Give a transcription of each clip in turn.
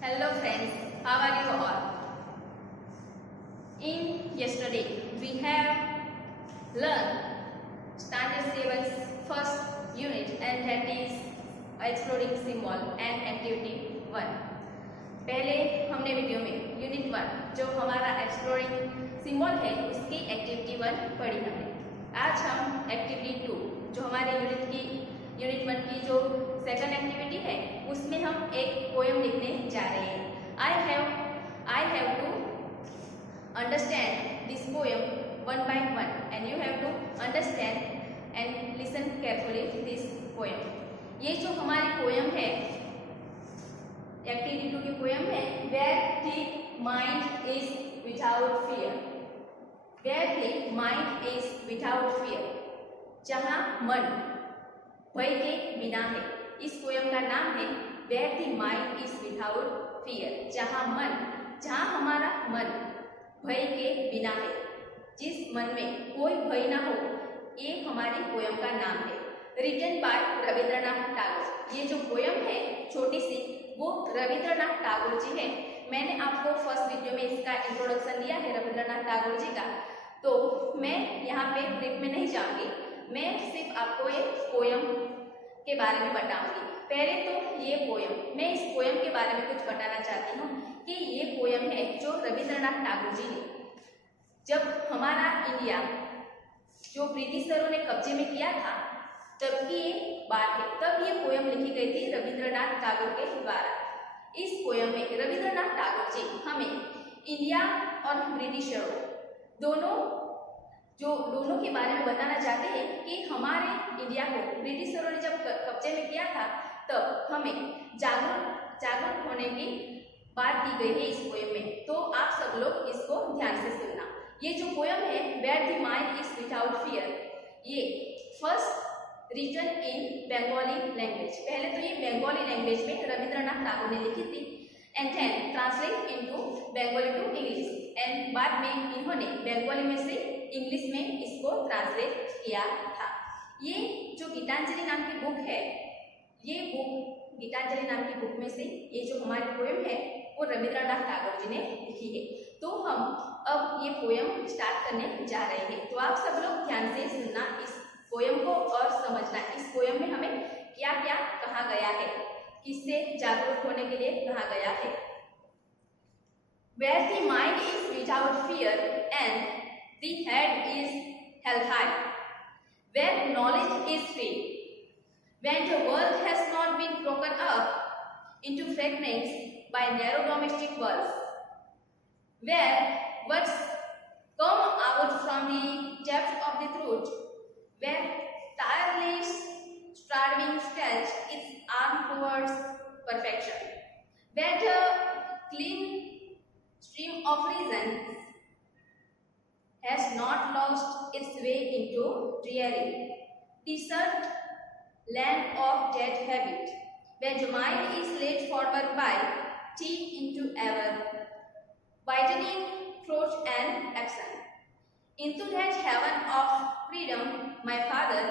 Hello friends, how are you all? In yesterday we have learned Standard 7's first unit and that is exploring symbol and activity 1. पहले हमने video में unit 1 जो हमारा exploring symbol है उसकी activity 1 पढ़ी हमने। आज हम एक्टिविटी 2 जो हमारे यूनिट 1 की जो सेकंड एक्टिविटी है उसमें हम एक पोएम लिखने जा रहे हैं। I have to understand this poem one by one and you have to understand and listen carefully this poem. ये जो हमारी पोएम है एक्टिविटी 2 की पोएम है where the mind is without fear. Where the mind is without fear, जहाँ मन भय के बिना है। इस पोएम का नाम है where the mind is without fear, जहाँ हमारा मन भय के बिना है, जिस मन में कोई भय ना हो, ये हमारी पोएम का नाम है। Written by Rabindranath Tagore. ये जो पोएम है छोटी सी वो रविंद्रनाथ टैगोर जी है। मैंने आपको फर्स्ट वीडियो में इसका इंट्रोडक्शन दिया है रविंद्रनाथ टैगोर जी का, तो मैं यहाँ पे ब्रीफ में नहीं जाऊंगी, मैं सिर्फ आपको ये पोएम के बारे में बताऊंगी। पहले तो ये पोएम, मैं इस पोएम के बारे में कुछ बताना चाहती हूँ कि ये पोएम है जो रविंद्रनाथ टैगोर जी ने जब हमारा इंडिया जो ब्रिटिशरों ने कब्जे में किया था तब की ये बात है। तब ये पोएम लिखी गई थी रविंद्रनाथ टैगोर के द्वारा। इस पोएम में रविंद्रनाथ टैगोर जी हमें इंडिया और ब्रिटिशरों दोनों के बारे में बताना चाहते हैं कि हमारे इंडिया को ब्रिटिशरों ने जब कब्जे में किया था तब हमें जागरूक होने की बात दी गई है इस पोएम में। तो आप सब लोग इसको ध्यान से सुनना। ये जो पोएम है where the mind is without fear, ये first written in Bengali language. पहले तो ये बंगाली लैंग्वेज में रविंद्रनाथ टैगोर ने लिखी थी and then translate into Bengali to English, and बाद में इन्होंने बंगाली में से इंग्लिश में इसको ट्रांसलेट किया था। ये जो गीतांजलि नाम की बुक है, ये बुक गीतांजलि नाम की बुक में से ये जो हमारी पोएम है वो रविंद्रनाथ टैगोर जी ने लिखी है। तो हम अब ये पोएम स्टार्ट करने जा रहे हैं, तो आप सब लोग ध्यान से सुनना इस पोएम को और समझना इस पोएम में हमें क्या क्या कहा गया है, किससे जागरूक होने के लिए कहा गया है। Where the mind is without fear and the head is held high, where knowledge is free, when the world has not been broken up into fragments by narrow domestic walls, where words come out from the depth of the throat, where tireless striving stretch its arm towards perfection, where the clean stream of reason has not lost its way into dreary, desert land of dead habit, where the mind is led forward by deep into ever widening throat and action. Into that heaven of freedom, my father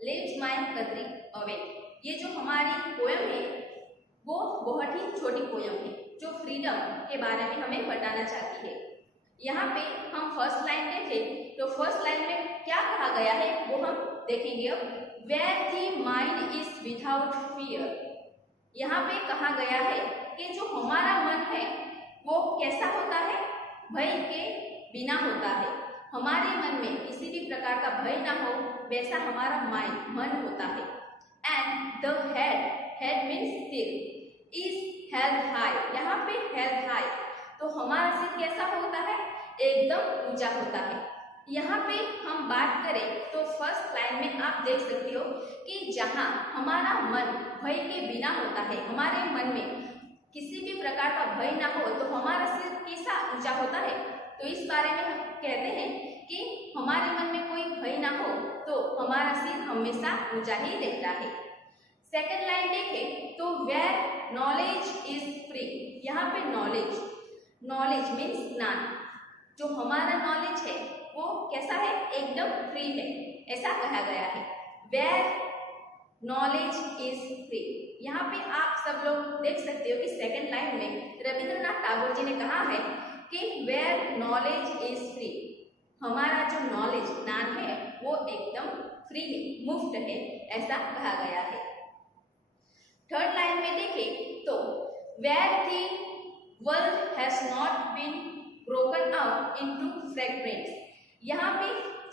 leads my country away. ये जो हमारी poem है वो बहुत ही छोटी poem है जो freedom के बारे में हमें बताना चाहती है। यहाँ पे हम फर्स्ट लाइन देखें तो फर्स्ट लाइन में क्या कहा गया है वो हम देखेंगे अब। Where the mind is without fear, यहाँ पे कहा गया है कि जो हमारा मन है वो कैसा होता है, भय के बिना होता है। हमारे मन में किसी भी प्रकार का भय ना हो वैसा हमारा मन होता है। एंड द हेड मीन्स सिर, इज हेल्ड हाई, यहाँ पे हेल्ड हाई तो हमारा सिर कैसा होता है, एकदम ऊंचा होता है। यहाँ पे हम बात करें तो फर्स्ट लाइन में आप देख सकते हो कि जहाँ हमारा मन भय के बिना होता है, हमारे मन में किसी भी प्रकार का भय ना हो तो हमारा सिर कैसा ऊंचा होता है। तो इस बारे में हम कहते हैं कि हमारे मन में कोई भय ना हो तो हमारा सिर हमेशा ऊंचा ही रहता है। सेकंड लाइन देखें तो वेयर नॉलेज इज फ्री, यहाँ पे नॉलेज मीन्स ज्ञान, जो हमारा नॉलेज है वो कैसा है, एकदम फ्री है, ऐसा कहा गया है। वेयर नॉलेज इज फ्री, यहाँ पे आप सब लोग देख सकते हो कि सेकंड लाइन में रविंद्रनाथ टैगोर जी ने कहा है कि वेयर नॉलेज इज फ्री, हमारा जो नॉलेज ज्ञान है वो एकदम फ्री है, मुफ्त है, ऐसा कहा गया है। थर्ड लाइन में देखें तो where the world has not been broken up into fragments, यहाँ पे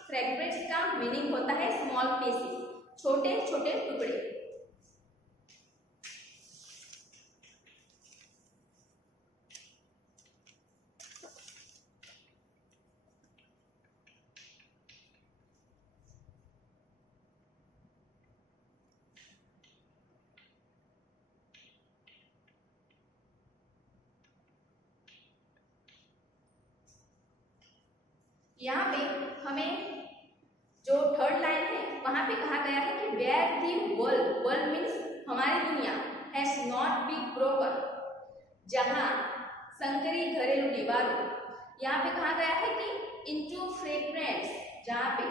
फ्रैगमेंट्स का मीनिंग होता है स्मॉल पीसेस, छोटे छोटे टुकड़े। यहाँ पे हमें जो थर्ड लाइन है वहां पे कहा गया है कि where the world, world means हमारी दुनिया, हैज नॉट बी ब्रोकन, जहां संकरी घरेलू दीवारों, यहाँ पे कहा गया है कि इनटू फ्रैगमेंट्स, जहाँ पे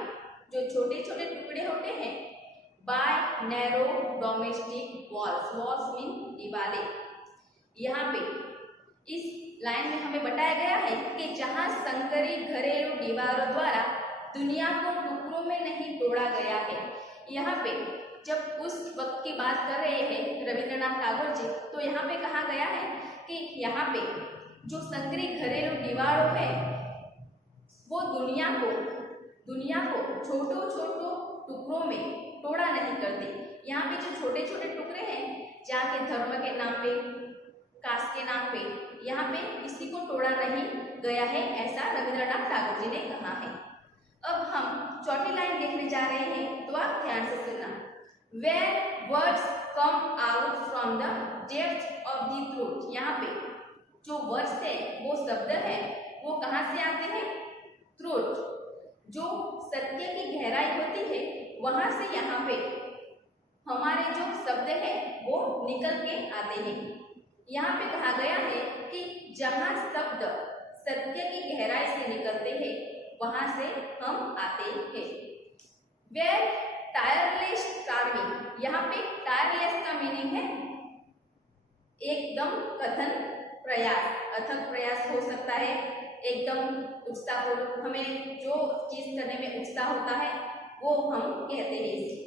जो छोटे छोटे टुकड़े होते हैं, by narrow domestic walls, walls mean दीवारें। यहाँ पे इस लाइन में हमें बताया गया है कि जहां संकरी घरेलू दीवारों द्वारा दुनिया को टुकड़ों में नहीं तोड़ा गया है। यहाँ पे जब उस वक्त की बात कर रहे हैं रविंद्रनाथ टैगोर जी, तो यहाँ पे कहा गया है कि यहाँ पे जो संकरी घरेलू दीवारों है वो दुनिया को छोटो छोटो टुकड़ों में तोड़ा नहीं करते। यहाँ पे जो छोटे छोटे टुकड़े हैं, जहाँ के धर्म के नाम पे, कास्ट के नाम पे, यहाँ पे किसी को तोड़ा नहीं गया है, ऐसा रविंद्रनाथ टैगोर जी ने कहा है। अब हम चौथी लाइन देखने जा रहे हैं, तो आप ध्यान से सुनना। Where words come out from the depth of the throat, यहाँ पे जो वर्ड्स है वो शब्द है वो कहाँ से आते हैं? थ्रोट, जो सत्य की गहराई होती है वहां से यहाँ पे हमारे जो शब्द है वो निकल के आते हैं। यहाँ पे कहा गया है कि जहां शब्द सत्य की गहराई से निकलते हैं वहां से हम आते हैं। वेयर टायरलेस स्टार्विंग, यहाँ पे टायरलेस का मीनिंग है एकदम कथन प्रयास, अथक प्रयास हो सकता है, एकदम उत्साहपूर्वक, हमें जो चीज करने में उत्साह होता है वो हम कहते हैं इसे।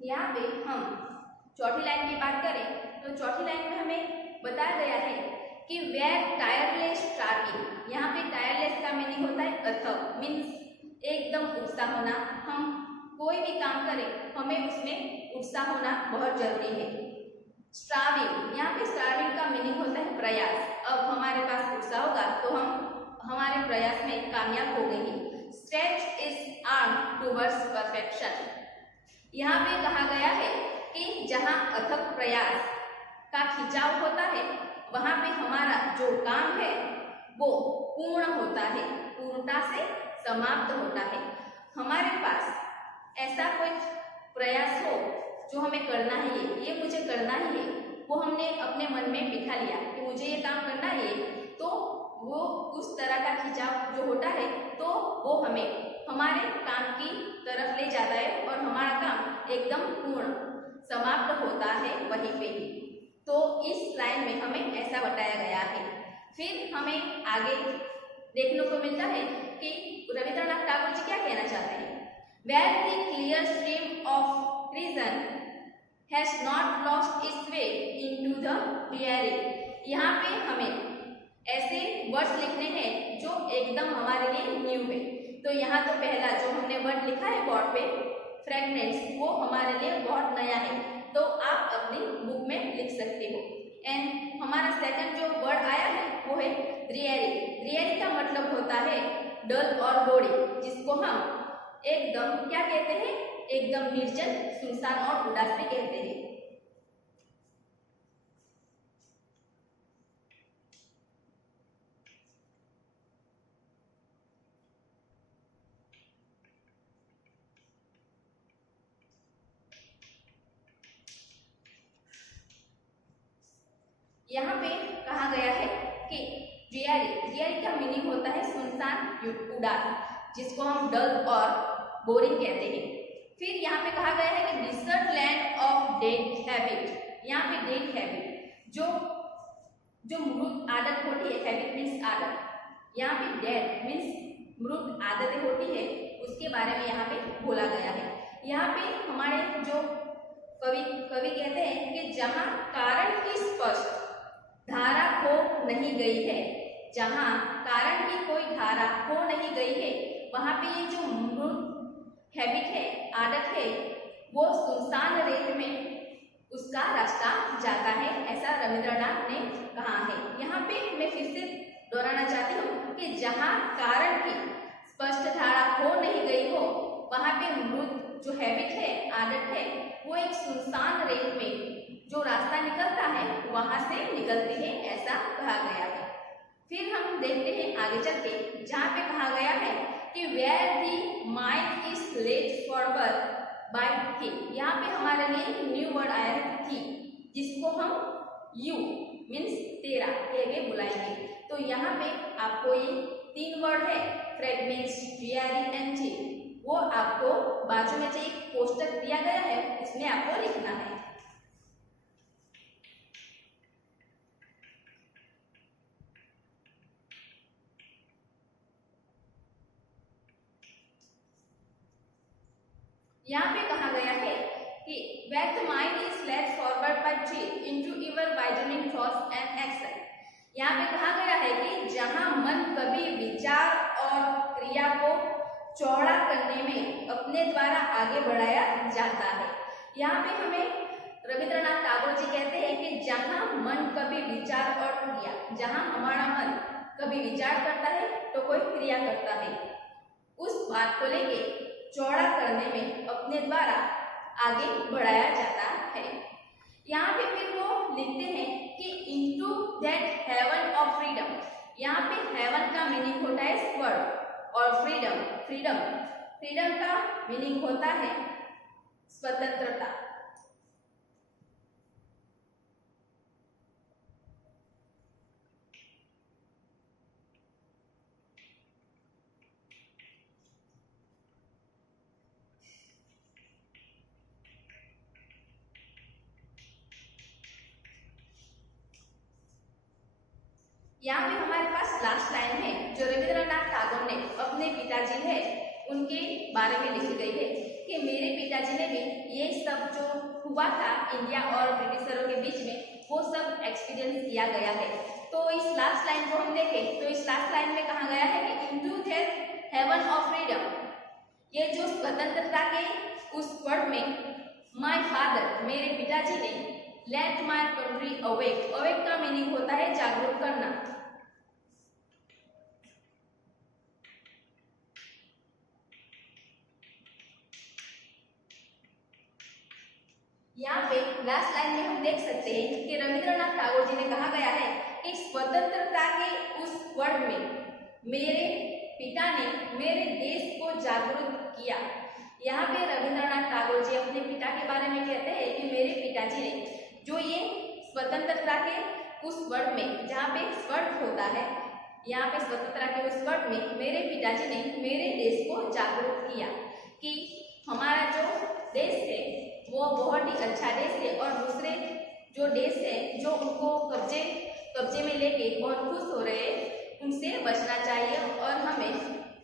यहाँ पे हम चौथी लाइन की बात करें तो चौथी लाइन में हमें बताया गया है कि वेयर टायरलेस स्टार्टिंग, यहाँ पे टायरलेस का मीनिंग होता है अथक, मीन्स एकदम उत्साह होना। हम कोई भी काम करें हमें उसमें उत्साह होना बहुत जरूरी है। स्ट्राविंग, यहाँ पे स्ट्राविंग का मीनिंग होता है प्रयास। अब हमारे पास उत्साह होगा तो हम हमारे प्रयास में कामयाब हो गए। Stretch is arm towards perfection, यहाँ पे कहा गया है कि जहाँ अथक प्रयास का खिंचाव होता है वहां पे हमारा जो काम है वो पूर्ण होता है, पूर्णता से समाप्त होता है। हमारे पास ऐसा कोई प्रयास हो जो हमें करना ही है, ये मुझे करना ही है, वो हमने अपने मन में बिठा लिया कि मुझे ये काम करना है, तो वो उस तरह का खिंचाव जो होता है तो वो हमें हमारे काम की तरफ ले जाता है और हमारा काम एकदम पूर्ण समाप्त होता है वहीं पे ही। तो इस लाइन में हमें ऐसा बताया गया है। फिर हमें आगे देखने को मिलता है कि रविंद्रनाथ टैगोर जी क्या कहना चाहते हैं। Where the clear stream of reason has not lost its way into the dreary, यहाँ पे हमें ऐसे वर्ड्स लिखने हैं जो एकदम हमारे लिए न्यू है। तो यहाँ तो पहला जो हमने वर्ड लिखा है बोर्ड पे फ्रेगनेंस, वो हमारे लिए बहुत नया है, तो आप अपनी बुक में लिख सकते हो। एंड हमारा सेकंड जो वर्ड आया है वो है ड्रीयरी। ड्रीयरी का मतलब होता है डल और बोरिंग, जिसको हम एकदम क्या कहते हैं, एकदम निर्जन, सुनसान और उदास भी कहते हैं। यहाँ पे कहा गया है कि ड्रीयरी का मीनिंग होता है सुनसान, उदास, जिसको हम डल और बोरिंग कहते हैं। फिर यहाँ पे कहा गया है कि dessert land of dead habit. यहाँ पे डेड हैबिट जो मृत आदत होती है, हैबिट मीन्स आदत, यहाँ पे डेड मीन्स मृत आदतें होती है, उसके बारे में यहाँ पे बोला गया है। यहाँ पे हमारे जो कवि कहते हैं कि जहाँ कारण की स्पष्ट धारा खो नहीं गई है, जहाँ कारण की कोई धारा खो नहीं गई है, वहाँ पे ये जो मृत हैबिट है, आदत है, वो सुनसान रेत में उसका रास्ता जाता है, ऐसा रविंद्रनाथ ने कहा है। यहाँ पे मैं फिर से दोहराना चाहती हूँ कि जहाँ कारण की स्पष्ट धारा खो नहीं गई हो, वहाँ पे मृत जो हैबिट है, आदत है, वो एक सुनसान रेत में जो रास्ता निकलता है वहां से निकलती है, ऐसा कहा गया है। फिर हम देखते हैं आगे चल के, जहाँ पे कहा गया है कि where the mind is led forward by thee. यहाँ पे हमारे लिए न्यू वर्ड आया है थी, जिसको हम यू मीन्स तेरा कह के बुलाएंगे। तो यहाँ पे आपको ये तीन वर्ड है फ्रेगमेंट्स, ड्रीयरी एंड थी, वो आपको बाजू में जो एक पोस्टर दिया गया है उसमें आपको लिखना है। यहाँ पे कहा गया है कि where the mind is led forward by thought into ever widening thoughts and action। यहाँ पे कहा गया है कि जहाँ मन कभी विचार और क्रिया को चौड़ा करने में अपने द्वारा आगे बढ़ाया जाता है। यहाँ पे हमें रविंद्रनाथ टैगोर जी कहते हैं कि जहाँ मन कभी विचार और क्रिया, जहाँ हमारा मन कभी विचार करता है तो कोई क्रिया करता है, उस बात को लेके चौड़ा करने में अपने द्वारा आगे बढ़ाया जाता है। यहाँ पे फिर वो लिखते हैं कि into that heaven of freedom. यहाँ पे हेवन का मीनिंग होता है स्वर्ग और फ्रीडम का मीनिंग होता है स्वतंत्रता। यहाँ पे हमारे पास लास्ट लाइन है जो रविंद्रनाथ टैगोर ने अपने पिताजी है उनके बारे में लिखी गई है कि मेरे पिताजी ने भी ये सब जो हुआ था इंडिया और ब्रिटिशरों के बीच में, वो सब एक्सपीरियंस किया गया है। तो इस लास्ट लाइन को हम देखें तो इस लास्ट लाइन में कहा गया है कि into that heaven of freedom, ये जो स्वतंत्रता के उस वर्ड में माय फादर, मेरे पिताजी ने let my country awake, awake का मीनिंग होता है जागरूक करना। यहाँ पे लास्ट लाइन में हम देख सकते हैं कि रविंद्रनाथ टैगोर जी ने कहा गया है कि स्वतंत्रता के उस वर्ड में मेरे पिता ने मेरे देश को जागरूक किया। यहाँ पे रविंद्रनाथ टैगोर जी अपने पिता के बारे में कहते हैं कि मेरे पिताजी ने जो ये स्वतंत्रता के उस वर्ड में, जहाँ पे स्वर्ग होता है, यहाँ पे स्वतंत्रता के उस वर्ड में मेरे पिताजी ने मेरे देश को जागरूक किया कि हमारा जो देश है वो बहुत ही अच्छा देश है और दूसरे जो देश है जो उनको कब्जे में लेके बहुत खुश हो रहे हैं, उनसे बचना चाहिए और हमें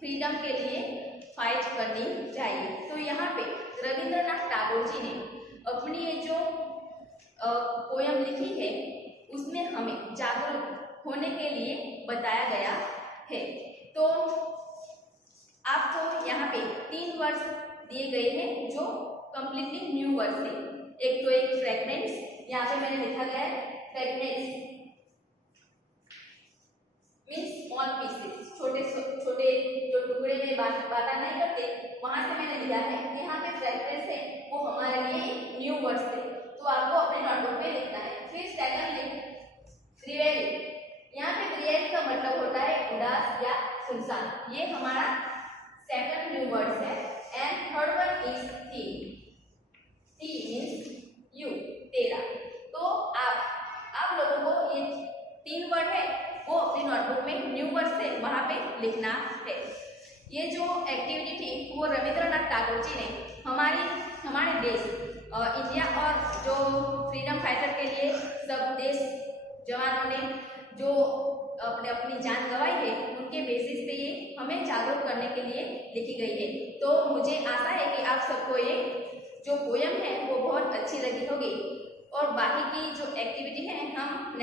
फ्रीडम के लिए फाइट करनी चाहिए। तो यहाँ पे रविंद्रनाथ टैगोर जी ने अपनी ये जो पोयम लिखी है उसमें हमें जागरूक होने के लिए बताया गया है। तो आपको यहाँ पे 3 वर्ड्स दिए गए हैं जो कंप्लीटली न्यू वर्ड्स हैं। एक तो एक फ्रेगमेंट्स, यहाँ पे मैंने लिखा गया है फ्रेगमेंट्स मीन्स स्मॉल पीसेस, छोटे छोटे जो टुकड़े में बांटा नहीं करते, वहां से मैंने लिया है। यहाँ पे फ्रेगमेंट्स है वो हमारे लिए न्यू वर्ड्स है, तो आपको अपने नोटबुक में लिखना है। फिर सेकंडली ग्रीवेली, यहाँ पे ग्रीवेली का मतलब होता है उदास या सुनसान, ये हमारा सेकंड न्यू वर्ड्स है। And third one is T, T means you, तेरा। तो आप लोगों को ये 3 वर्ड है वो अपनी नोटबुक में न्यू वर्ड से वहां पे लिखना है। ये जो एक्टिविटी थी वो रविंद्रनाथ टैगोर जी ने हमारे देश इंडिया और जो फ्रीडम फाइटर के लिए सब देश जवानों ने जो अपनी जान गंवाई है, उनके बेसिस पे ये हमें जागरूक करने के लिए लिखी गई है। तो मुझे आशा है कि आप सबको ये जो पोयम है वो बहुत अच्छी लगी होगी, और बाकी की जो एक्टिविटी है हम